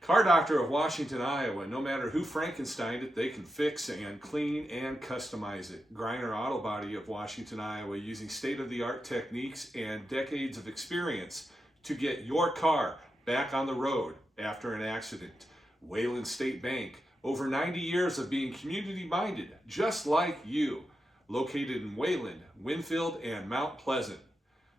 Car Doctor of Washington, Iowa. No matter who Frankensteined it, they can fix and clean and customize it. Griner Auto Body of Washington, Iowa, using state-of-the-art techniques and decades of experience to get your car back on the road after an accident. Wayland State Bank, over 90 years of being community-minded, just like you. Located in Wayland, Winfield, and Mount Pleasant.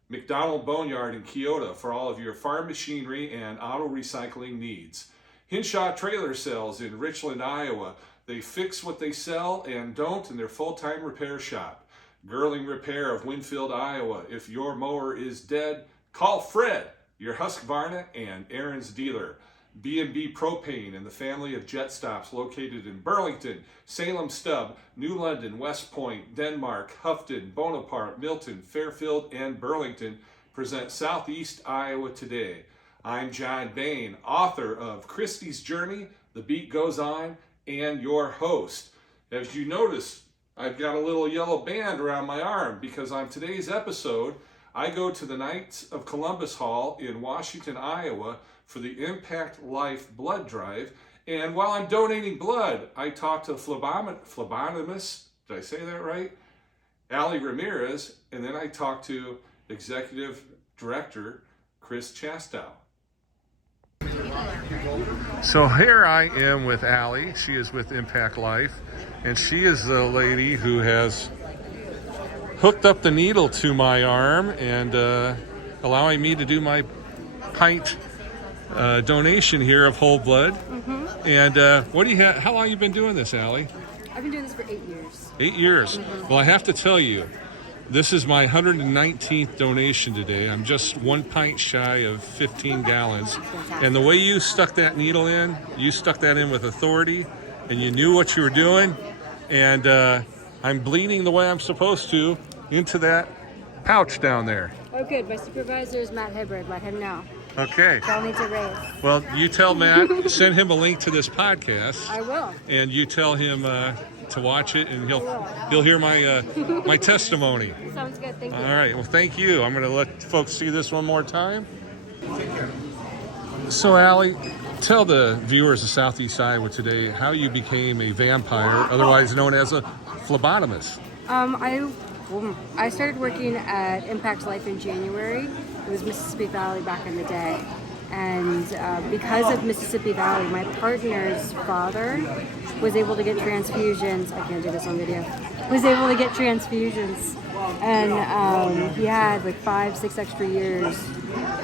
McDonald Boneyard in Keota for all of your farm machinery and auto recycling needs. Hinshaw Trailer Sales in Richland, Iowa. They fix what they sell and don't in their full-time repair shop. Girling Repair of Winfield, Iowa. If your mower is dead, call Fred, your Husqvarna and Aaron's dealer. B&B Propane and the family of jet stops located in Burlington, Salem Stub, New London, West Point, Denmark, Houghton, Bonaparte, Milton, Fairfield, and Burlington present Southeast Iowa Today. I'm John Bain, author of Christie's Journey, The Beat Goes On, and your host. As you notice, I've got a little yellow band around my arm because on today's episode, I go to the Knights of Columbus Hall in Washington, Iowa for the Impact Life blood drive. And while I'm donating blood, I talk to phlebotomist, did I say that right? Ali Ramirez, and then I talk to Executive Director Chris Chastow. So here I am with Ali. She is with Impact Life, and she is the lady who has hooked up the needle to my arm and allowing me to do my pint donation here of whole blood. Mm-hmm. And what do you have? How long have you been doing this, Allie? I've been doing this for 8 years. 8 years. Mm-hmm. Well, I have to tell you, this is my 119th donation today. I'm just 1 pint shy of 15 gallons. And the way you stuck that needle in, you stuck that in with authority, and you knew what you were doing. And I'm bleeding the way I'm supposed to into that pouch down there. Oh, good. My supervisor is Matt Hibbard. Let him know. Okay. Don't need to raise. Well, you tell Matt, send him a link to this podcast. I will. And you tell him to watch it, and he'll hear my my testimony. Sounds good. Thank you. All right. Well, thank you. I'm going to let folks see this one more time. So, Allie, tell the viewers of Southeast Iowa Today how you became a vampire, otherwise known as a phlebotomist. I started working at Impact Life in January. It was Mississippi Valley back in the day. And because of Mississippi Valley, my partner's father was able to get transfusions. I can't do this on video. Was able to get transfusions. And he had like 5-6 extra years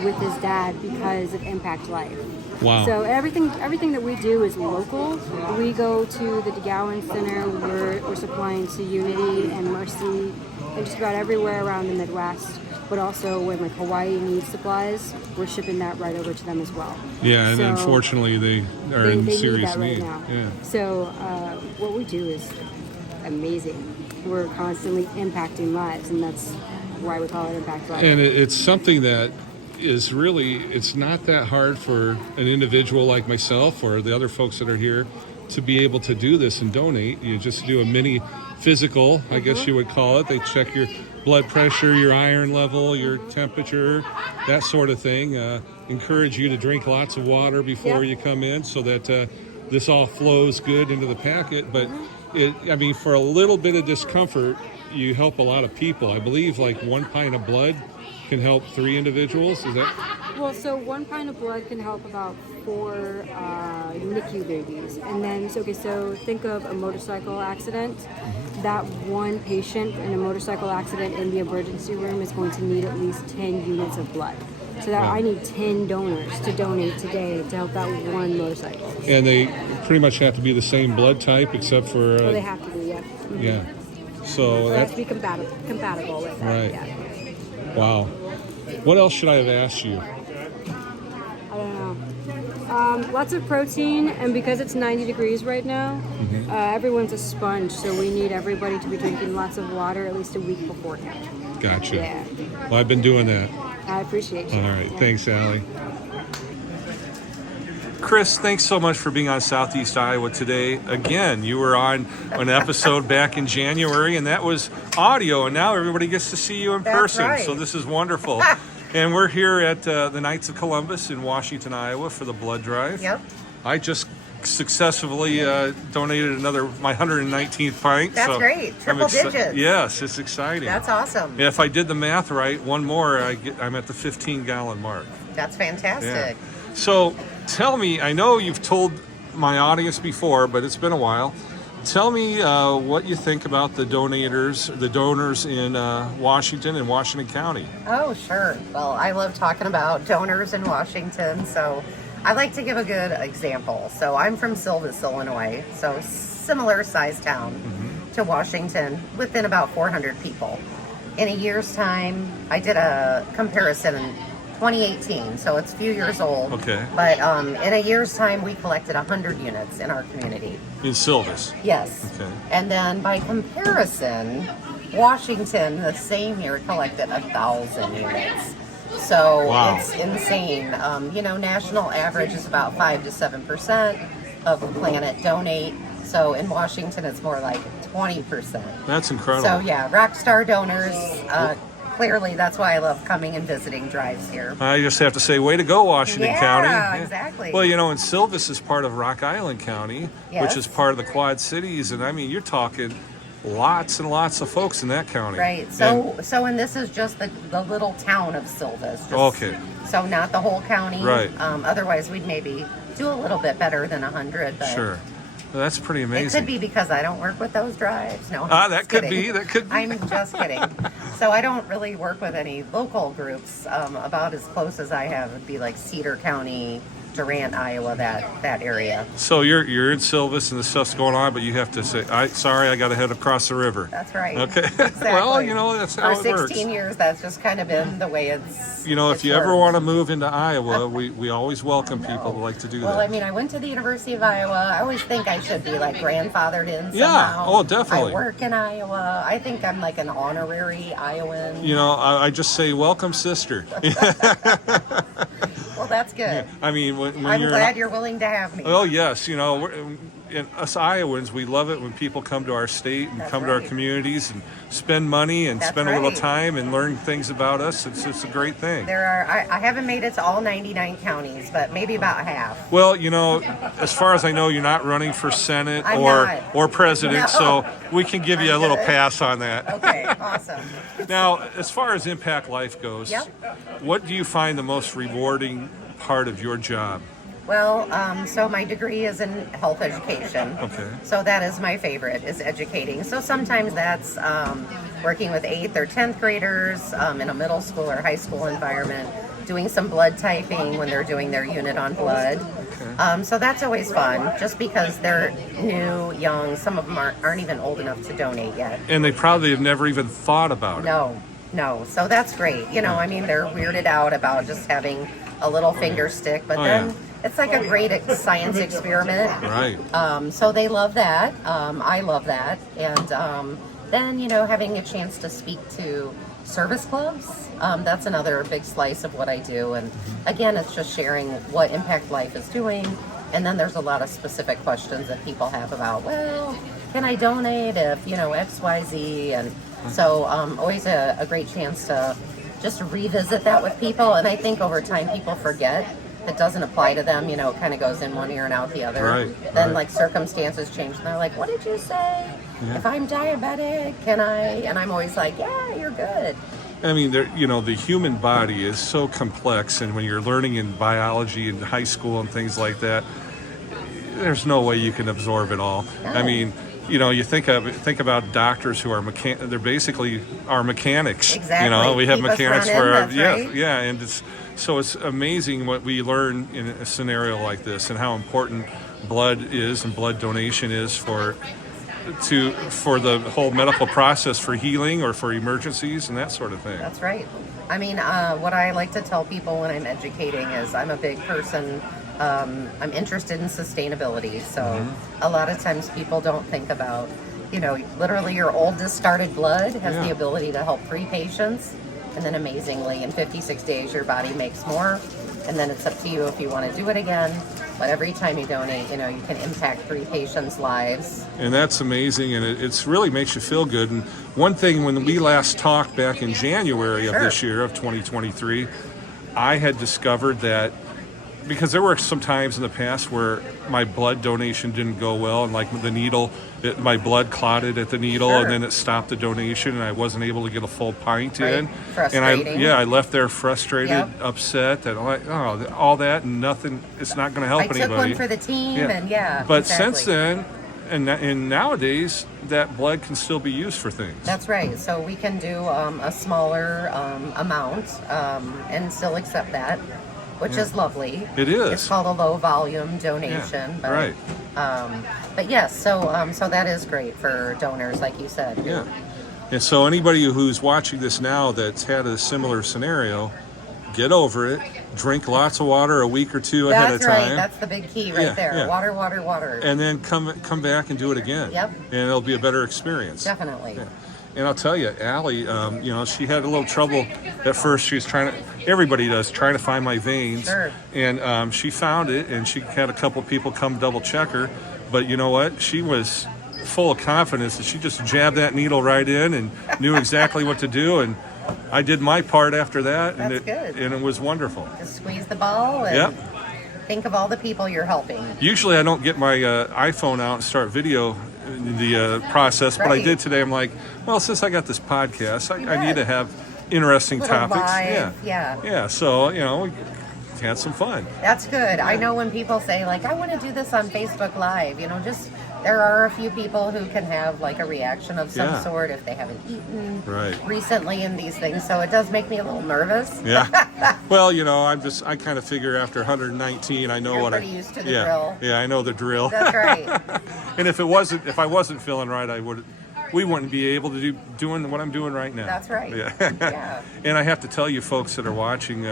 with his dad because of Impact Life. Wow. So everything that we do is local. We go to the DeGowan Center. We're supplying to Unity and Mercy and just about everywhere around the Midwest. But also when like Hawaii needs supplies, we're shipping that right over to them as well. Yeah, and unfortunately they are in serious need. Right now. Yeah. So what we do is amazing. We're constantly impacting lives, and that's why we call it Impact Life. And it's something that is really, it's not that hard for an individual like myself or the other folks that are here to be able to do this and donate. You just do a mini physical, I guess you would call it. They check your blood pressure, your iron level, your temperature, that sort of thing. Encourage you to drink lots of water before you come in so that this all flows good into the packet. But for a little bit of discomfort, you help a lot of people. I believe like 1 pint of blood can help 3 individuals. Is that? Well, so 1 pint of blood can help about 4 NICU babies. And then, so think of a motorcycle accident. That one patient in a motorcycle accident in the emergency room is going to need at least 10 units of blood. So that I need 10 donors to donate today to help that one motorcycle. And they pretty much have to be the same blood type except for... well, they have to be, yeah. Mm-hmm. Yeah. So they have to be compatible with that, right. Yeah. Wow. What else should I have asked you? I don't know. Lots of protein, and because it's 90 degrees right now, everyone's a sponge, so we need everybody to be drinking lots of water at least a week beforehand. Gotcha. Yeah. Well, I've been doing that. I appreciate you. All right. Yeah. Thanks, Allie. Chris, thanks so much for being on Southeast Iowa Today. Again, you were on an episode back in January, and that was audio, and now everybody gets to see you in person. Right. So this is wonderful. And we're here at the Knights of Columbus in Washington, Iowa for the blood drive. Yep. I just successfully donated my 119th pint. That's great. Triple digits. Yes, it's exciting. That's awesome. If I did the math right, one more, I'm at the 15-gallon mark. That's fantastic. Yeah. So tell me, I know you've told my audience before, but it's been a while. Tell me what you think about the donors in Washington and Washington County. Oh, sure. Well, I love talking about donors in Washington, so I like to give a good example. So I'm from Silvis, Illinois, so similar size town to Washington, within about 400 people. In a year's time, I did a comparison in 2018, so it's a few years old. Okay. But in a year's time, we collected 100 units in our community. In Silvis? Yes. Okay. And then by comparison, Washington the same year collected 1,000 units. So wow. It's insane. National average is about 5 to 7% of the planet donate. So in Washington, it's more like 20%. That's incredible. So yeah, rock star donors. Clearly, that's why I love coming and visiting drives here. I just have to say, way to go, Washington County. Yeah, exactly. Well, and Silvis is part of Rock Island County, Yes. which is part of the Quad Cities, and I mean, you're talking lots and lots of folks in that county. Right. And this is just the little town of Silvis. Okay. So not the whole county. Right. Otherwise, we'd maybe do a little bit better than 100. But Sure. Well, that's pretty amazing. it could be because I don't work with those drives. No. That could be. That could be. I'm just kidding. So I don't really work with any local groups. About as close as I have would be like Cedar County, Durant, Iowa, that area. So you're in Silvis and the stuff's going on, but you have to say, I got to head across the river. That's right. Okay. Exactly. Well, that's how For it works. 16 years, that's just kind of been the way it's. If you ever want to move into Iowa, we always welcome people who like to do that. Well, I mean, I went to the University of Iowa. I always think I should be like grandfathered in somehow. Yeah. Oh, definitely. I work in Iowa. I think I'm like an honorary Iowan. I just say, welcome, sister. Well, that's good. I mean, when I'm you're glad you're willing to have me. Oh, yes. Us Iowans, we love it when people come to our state and That's come to our right. communities and spend money and That's spend a little right. time and learn things about us. It's a great thing. I haven't made it to all 99 counties, but maybe about half. Well, as far as I know, you're not running for Senate I'm or not. president, No. so we can give you a I'm little good. pass on that. Okay, awesome. Now, as far as Impact Life goes, Yep. what do you find the most rewarding part of your job? Well, so my degree is in health education. Okay. So that is my favorite, is educating. So sometimes that's working with 8th or 10th graders in a middle school or high school environment, doing some blood typing when they're doing their unit on blood. Okay. So that's always fun, just because they're new, young. Some of them aren't even old enough to donate yet. And they probably have never even thought about it. No. So that's great. I mean, they're weirded out about just having a little finger stick, but then it's like a great science experiment. Right. So they love that. I love that. And then, having a chance to speak to service clubs, that's another big slice of what I do. And again, it's just sharing what Impact Life is doing. And then there's a lot of specific questions that people have about, well, can I donate if, X, Y, Z? And so always a great chance to just revisit that with people. And I think over time people forget it doesn't apply to them, it kind of goes in one ear and out the other. Right, Then right. like circumstances change and they're like, what did you say? Yeah. If I'm diabetic, can I? And I'm always like, yeah, you're good. I mean, the human body is so complex, and when you're learning in biology in high school and things like that, there's no way you can absorb it all. No. I mean, you think about doctors who are they're basically our mechanics. Exactly. We have Keep us mechanics running, for our that's right. yeah, and it's amazing what we learn in a scenario like this, and how important blood is and blood donation is for the whole medical process, for healing or for emergencies and that sort of thing. That's right. I mean, what I like to tell people when I'm educating is I'm a big person. I'm interested in sustainability. So a lot of times people don't think about, literally your old discarded blood has the ability to help 3 patients. And then amazingly, in 56 days, your body makes more. And then it's up to you if you want to do it again. But every time you donate, you can impact 3 patients' lives. And that's amazing, and it's really makes you feel good. And one thing, when we last talked back in January of this year, of 2023, I had discovered that because there were some times in the past where my blood donation didn't go well, and like the needle, my blood clotted at the needle, Sure. and then it stopped the donation, and I wasn't able to get a full pint Right. in. Frustrating. And I left there frustrated, Yep. upset, and I'm like, oh, all that and nothing. It's not going to help I took anybody. one for the team, and But exactly. since then, and nowadays, that blood can still be used for things. That's right. So we can do a smaller amount and still accept that, which is lovely. It is. It's called a low volume donation. Yeah, But, right. But yes, so that is great for donors, like you said. Yeah. And so anybody who's watching this now that's had a similar scenario, get over it. Drink lots of water a week or two ahead of That's time. right. That's the big key right Yeah, there. yeah. Water, water, water. And then come back and do it again. Yep. And it'll be a better experience. Definitely. Yeah. And I'll tell you, Allie, she had a little trouble at first. She was trying to, everybody does, trying to find my veins. Sure. And she found it, and she had a couple people come double check her. But you know what? She was full of confidence, and she just jabbed that needle right in and knew exactly what to do. And I did my part after that, and That's good. and it was wonderful. Just squeeze the ball and Yep. think of all the people you're helping. Usually I don't get my iPhone out and start video the process, but I Right. did today. I'm like, well, since I got this podcast, I bet. need to have interesting Little topics. live, Yeah. yeah. Yeah. So, we had some fun. That's good. I know when people say like, I want to do this on Facebook Live, just there are a few people who can have like a reaction of some Yeah. sort if they haven't eaten Right. recently in these things. So it does make me a little nervous. Yeah. Well, I kind of figure after 119, I know You're what pretty used to the yeah, drill. Yeah, I know the drill. That's right. And if I wasn't feeling right, we wouldn't be able to doing what I'm doing right now. That's right. Yeah. Yeah. And I have to tell you folks that are watching,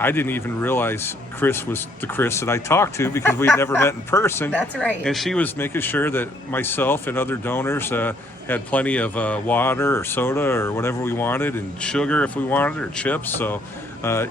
I didn't even realize Chris was the Chris that I talked to because we'd never met in person. That's right. And she was making sure that myself and other donors had plenty of water or soda or whatever we wanted, and sugar if we wanted, or chips. So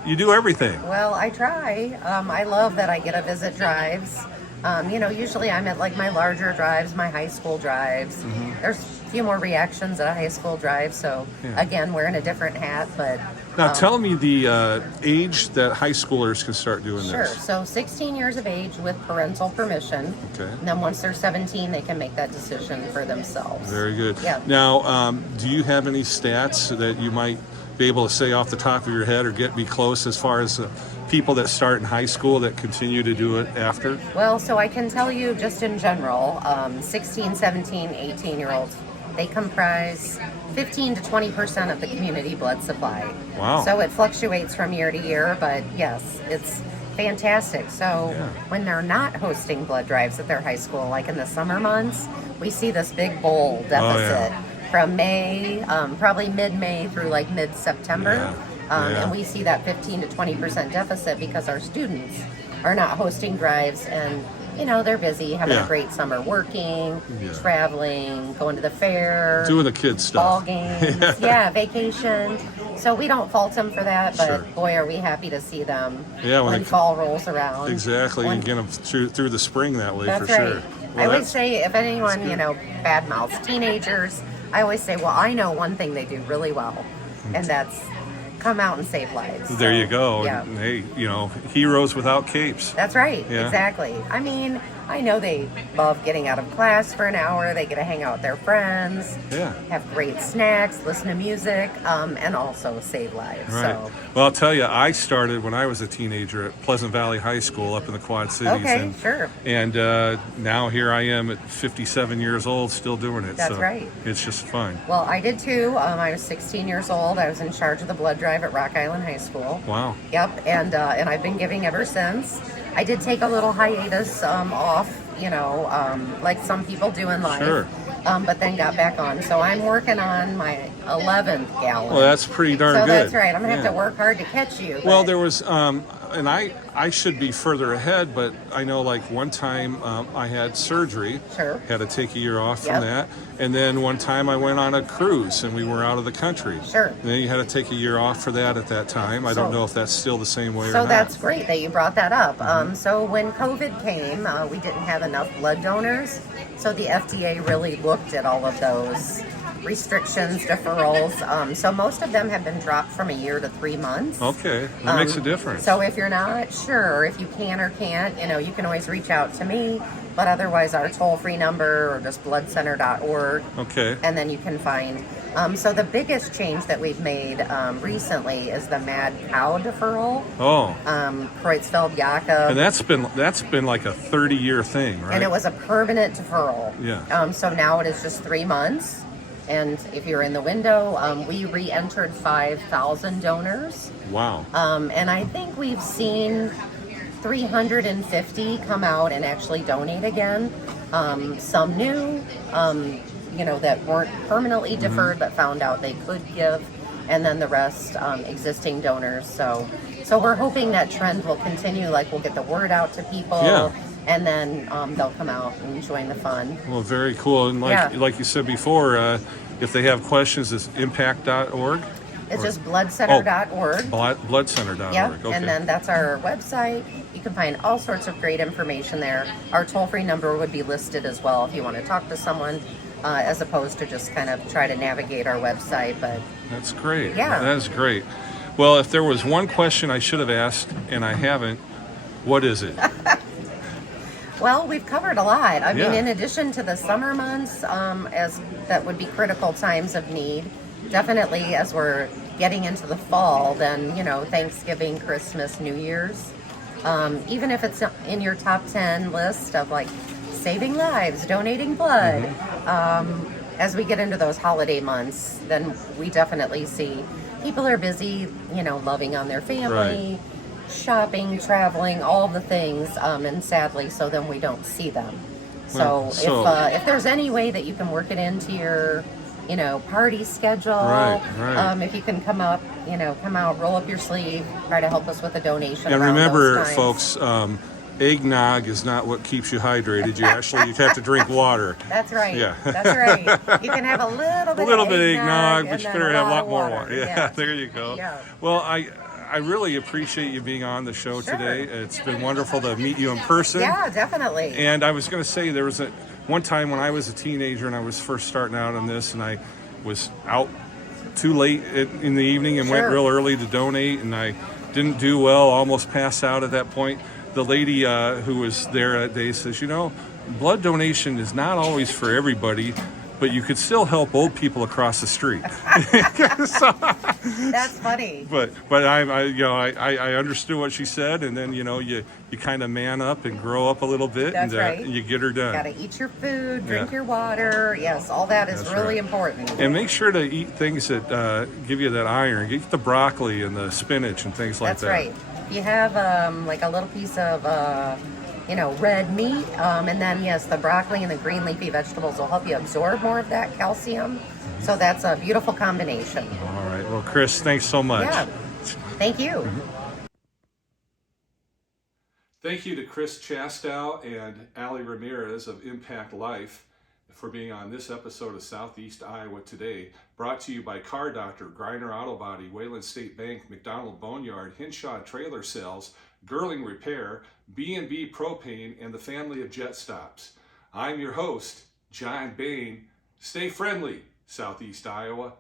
you do everything. Well, I try. I love that I get to visit drives. Usually I'm at like my larger drives, my high school drives. Mm-hmm. There's a few more reactions at a high school drive. So Yeah. again, wearing a different hat, but Now tell me the age that high schoolers can start doing sure. this. So 16 years of age with parental permission. Okay. And then once they're 17, they can make that decision for themselves. Very good. Yeah. Now, do you have any stats that you might be able to say off the top of your head or get me close as far as people that start in high school that continue to do it after? Well, so I can tell you just in general, 16, 17, 18-year-olds, they comprise 15 to 20% of the community blood supply. Wow. So it fluctuates from year to year, but yes, it's fantastic. So Yeah. when they're not hosting blood drives at their high school, like in the summer months, we see this big bowl deficit from May, probably mid-May through like mid-September. Yeah. And we see that 15 to 20% deficit because our students are not hosting drives, and they're busy having Yeah. a great summer working, Yeah. traveling, going to the fair, Doing the kids stuff. ball games, vacation. So we don't fault them for that, but Sure. boy, are we happy to see them Yeah, when when they- fall rolls around. Exactly. You When- get them through the spring that way That's for right. sure. I Well, always that's- say if anyone, bad mouths teenagers, I always say, well, I know one thing they do really well, and that's come out and save lives. there So, you go. Yeah. And hey, heroes without capes. That's right. Yeah. Exactly. I mean, I know they love getting out of class for an hour. They get to hang out with their friends, Yeah. have great snacks, listen to music, and also save lives. Right. So, Well, I'll tell you, I started when I was a teenager at Pleasant Valley High School up in the Quad Cities. okay, sure. And now here I am at 57 years old, still doing it. That's so right. It's just fun. Well, I did too. I was 16 years old. I was in charge of the blood drive at Rock Island High School. Wow. Yep, and I've been giving ever since. I did take a little hiatus off, like some people do in life. Sure. But then got back on. So I'm working on my 11th gallon. Well, that's pretty darn so good. that's right. I'm gonna have Yeah. to work hard to catch you. Well, but- there was, and I should be further ahead, but I know like one time I had surgery. Sure. Had to take a year off Yep. from that. And then one time I went on a cruise and we were out of the country. Sure. And then you had to take a year off for that at that time. I don't So- know if that's still the same way or So not. that's great that you brought that up. So when COVID came, we didn't have enough blood donors. So the FDA really looked at all of those restrictions, deferrals. So most of them have been dropped from a year to 3 months. Okay, that makes a difference. So if you're not sure if you can or can't, you can always reach out to me. But otherwise, our toll-free number or just bloodcenter.org. Okay. And then you can find. So the biggest change that we've made recently is the mad cow deferral. Oh. Creutzfeldt Jakob. And that's been like a 30-year thing, right? And it was a permanent deferral. Yeah. So now it is just 3 months. And if you're in the window, we re-entered 5,000 donors. Wow. And I think we've seen 350 come out and actually donate again. Some new, that weren't permanently deferred but found out they could give, and then the rest existing donors. So we're hoping that trend will continue. Like, we'll get the word out to people, and then they'll come out and join the fund. Well, very cool. And like you said before, if they have questions, it's impact.org. It's just bloodcenter.org. Bloodcenter.org. Yeah, Okay. and then that's our website. You can find all sorts of great information there. Our toll-free number would be listed as well if you want to talk to someone, as opposed to just kind of try to navigate our website. But that's great. Yeah. That is great. Well, if there was one question I should have asked and I haven't, what is it? Well, we've covered a lot. I mean, in addition to the summer months, as that would be critical times of need, definitely as we're getting into the fall, then, Thanksgiving, Christmas, New Year's, even if it's in your top 10 list of like saving lives, donating blood, as we get into those holiday months, then we definitely see people are busy, loving on their family, shopping, traveling, all the things, and sadly, so then we don't see them. So if there's any way that you can work it into your party schedule. If you can come out, roll up your sleeve, try to help us with a donation. And remember, folks, eggnog is not what keeps you hydrated. You have to drink water. That's right. Yeah. That's right. You can have a little bit of eggnog, but you better have a lot more water. Yeah, yes. There you go. Yeah. Well, I really appreciate you being on the show today. It's been wonderful to meet you in person. Yeah, definitely. And I was going to say, there was one time when I was a teenager and I was first starting out on this, and I was out too late in the evening and went real early to donate, and I didn't do well, almost passed out at that point. The lady who was there that day says, blood donation is not always for everybody, but you could still help old people across the street. That's funny. But I understood what she said, and then you kind of man up and grow up a little bit. That's right. And you get her done. Got to eat your food, drink your water. Yes, all that is really important. And make sure to eat things that give you that iron. Eat the broccoli and the spinach and things like that. That's right. You have like a little piece of red meat, and then the broccoli and the green leafy vegetables will help you absorb more of that calcium. So that's a beautiful combination. All right. Well, Chris, thanks so much. Yeah. Thank you. Thank you to Chris Chastow and Ali Ramirez of Impact Life for being on this episode of Southeast Iowa Today, brought to you by Car Doctor, Griner Auto Body, Wayland State Bank, McDonald Boneyard, Hinshaw Trailer Sales, Girling Repair, B&B Propane, and the family of Jet Stops. I'm your host, John Bain. Stay friendly, Southeast Iowa.